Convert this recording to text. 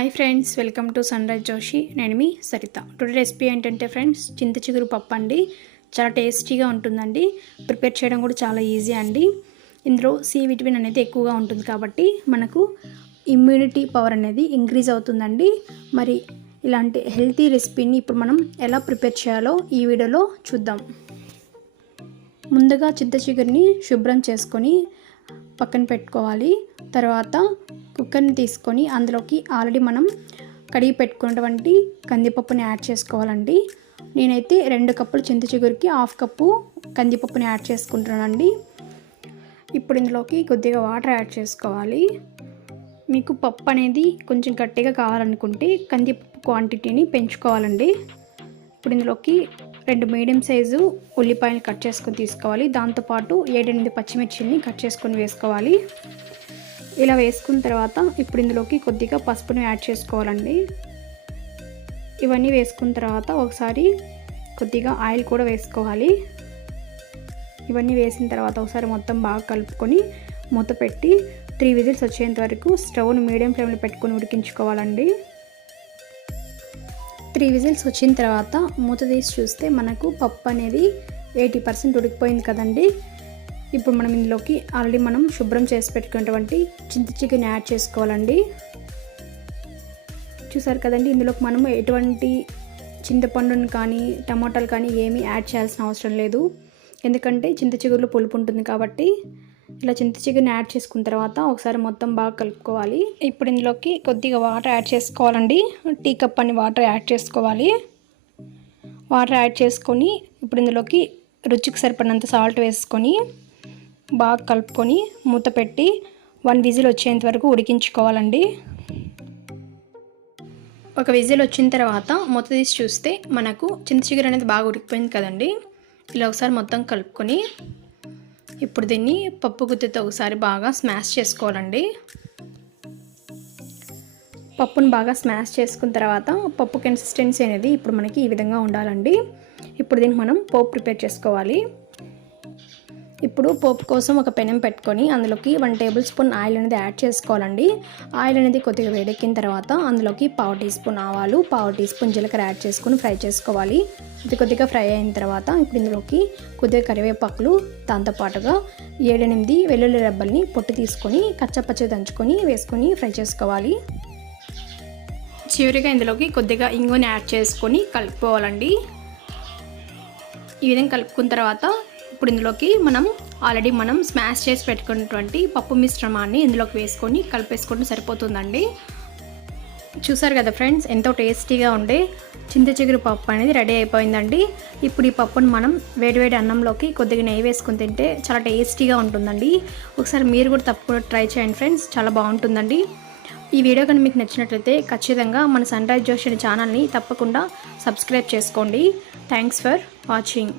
Hi friends welcome to sunrise Joshi నేను మీ Saritha. Today recipe ఏంటంటే ఫ్రెండ్స్ చింత చిగురు పప్పు అండి. చాలా టేస్టీగా ఉంటుందండి. ప్రిపేర్ చేయడం కూడా చాలా ఈజీ అండి. ఇందులో సి విటమిన్ అనేది ఎక్కువగా ఉంటుంది కాబట్టి మనకు ఇమ్యూనిటీ పవర్ అనేది ఇంక్రీజ్ అవుతుందండి. మరి ఇలాంటి హెల్తీ రెసిపీని ఇప్పుడు మనం ఎలా ప్రిపేర్ చేయాలో ఈ వీడియోలో చూద్దాం. ముందుగా చింత చిగురిని శుభ్రం చేసుకొని పక్కన పెట్టుకోవాలి. తర్వాత కుక్కర్ని తీసుకొని అందులోకి ఆల్రెడీ మనం కడిగి పెట్టుకున్నటువంటి కందిపప్పుని యాడ్ చేసుకోవాలండి. నేనైతే రెండు కప్పులు చింత చిగురికి హాఫ్ కప్పు కందిపప్పుని యాడ్ చేసుకుంటున్నానండి. ఇప్పుడు ఇందులోకి కొద్దిగా వాటర్ యాడ్ చేసుకోవాలి. మీకు పప్పు అనేది కొంచెం గట్టిగా కావాలనుకుంటే కందిపప్పు క్వాంటిటీని పెంచుకోవాలండి. ఇప్పుడు ఇందులోకి రెండు మీడియం సైజు ఉల్లిపాయలు కట్ చేసుకొని తీసుకోవాలి. దాంతోపాటు ఏడెనిమిది పచ్చిమిర్చిని కట్ చేసుకొని వేసుకోవాలి. ఇలా వేసుకున్న తర్వాత ఇప్పుడు ఇందులోకి కొద్దిగా పసుపుని యాడ్ చేసుకోవాలండి. ఇవన్నీ వేసుకున్న తర్వాత ఒకసారి కొద్దిగా ఆయిల్ కూడా వేసుకోవాలి. ఇవన్నీ వేసిన తర్వాత ఒకసారి మొత్తం బాగా కలుపుకొని మూత పెట్టి త్రీ విజిల్స్ వచ్చేంత వరకు స్టవ్ను మీడియం ఫ్లేమ్లో పెట్టుకొని ఉడికించుకోవాలండి. త్రీ విజిల్స్ వచ్చిన తర్వాత మూత తీసి చూస్తే మనకు పప్పు అనేది ఎయిటీ పర్సెంట్ ఉడికిపోయింది కదండి. ఇప్పుడు మనం ఇందులోకి ఆల్రెడీ మనం శుభ్రం చేసి పెట్టుకున్నటువంటి చింత చికెన్ యాడ్ చేసుకోవాలండి. చూసారు కదండి ఇందులోకి మనము ఎటువంటి చింతపండుని కానీ టమాటాలు కానీ ఏమీ యాడ్ చేయాల్సిన అవసరం లేదు. ఎందుకంటే చింత చిగురులో పులుపు ఉంటుంది కాబట్టి ఇలా చింత చికెన్ యాడ్ చేసుకున్న తర్వాత ఒకసారి మొత్తం బాగా కలుపుకోవాలి. ఇప్పుడు ఇందులోకి కొద్దిగా వాటర్ యాడ్ చేసుకోవాలండి. టీ కప్ అని వాటర్ యాడ్ చేసుకోవాలి. వాటర్ యాడ్ చేసుకొని ఇప్పుడు ఇందులోకి రుచికి సరిపడినంత సాల్ట్ వేసుకొని బాగా కలుపుకొని మూత పెట్టి వన్ విజిల్ వచ్చేంత వరకు ఉడికించుకోవాలండి. ఒక విజిల్ వచ్చిన తర్వాత మూత తీసి చూస్తే మనకు చింత చిగురు అనేది బాగా ఉడికిపోయింది కదండి. ఇలా ఒకసారి మొత్తం కలుపుకొని ఇప్పుడు దీన్ని పప్పు గుత్తితో ఒకసారి బాగా స్మాష్ చేసుకోవాలండి. పప్పును బాగా స్మాష్ చేసుకున్న తర్వాత పప్పు కన్సిస్టెన్సీ అనేది ఇప్పుడు మనకి ఈ విధంగా ఉండాలండి. ఇప్పుడు దీనికి మనం పోపు ప్రిపేర్ చేసుకోవాలి. ఇప్పుడు పోపు కోసం ఒక పెనం పెట్టుకొని అందులోకి వన్ టేబుల్ స్పూన్ ఆయిల్ అనేది యాడ్ చేసుకోవాలండి. ఆయిల్ అనేది కొద్దిగా వేడెక్కిన తర్వాత అందులోకి పావు టీ స్పూన్ ఆవాలు పావు టీ స్పూన్ జీలకర్ర యాడ్ చేసుకొని ఫ్రై చేసుకోవాలి. ఇది కొద్దిగా ఫ్రై అయిన తర్వాత ఇప్పుడు ఇందులోకి కొద్దిగా కరివేపాకులు దాంతోపాటుగా ఏడెనిమిది వెల్లుల్లి రెబ్బల్ని పొట్టు తీసుకొని కచ్చపచ్చ దంచుకొని వేసుకొని ఫ్రై చేసుకోవాలి. చివరిగా ఇందులోకి కొద్దిగా ఇంగుని యాడ్ చేసుకొని కలుపుకోవాలండి. ఈ విధంగా కలుపుకున్న తర్వాత ఇప్పుడు ఇందులోకి మనం ఆల్రెడీ మనం స్మాష్ చేసి పెట్టుకున్నటువంటి పప్పు మిశ్రమాన్ని ఇందులోకి వేసుకొని కలిపేసుకుంటే సరిపోతుందండి. చూసారు కదా ఫ్రెండ్స్ ఎంతో టేస్టీగా ఉండే చింత చిగురు పప్పు అనేది రెడీ అయిపోయిందండి. ఇప్పుడు ఈ పప్పును మనం వేడివేడి అన్నంలోకి కొద్దిగా నెయ్యి వేసుకుని తింటే చాలా టేస్టీగా ఉంటుందండి. ఒకసారి మీరు కూడా తప్పకుండా ట్రై చేయండి ఫ్రెండ్స్ చాలా బాగుంటుందండి. ఈ వీడియో కానీ మీకు నచ్చినట్లయితే ఖచ్చితంగా మన సన్ రైజ్ జోషి ఛానల్ని తప్పకుండా సబ్స్క్రైబ్ చేసుకోండి. Thanks for watching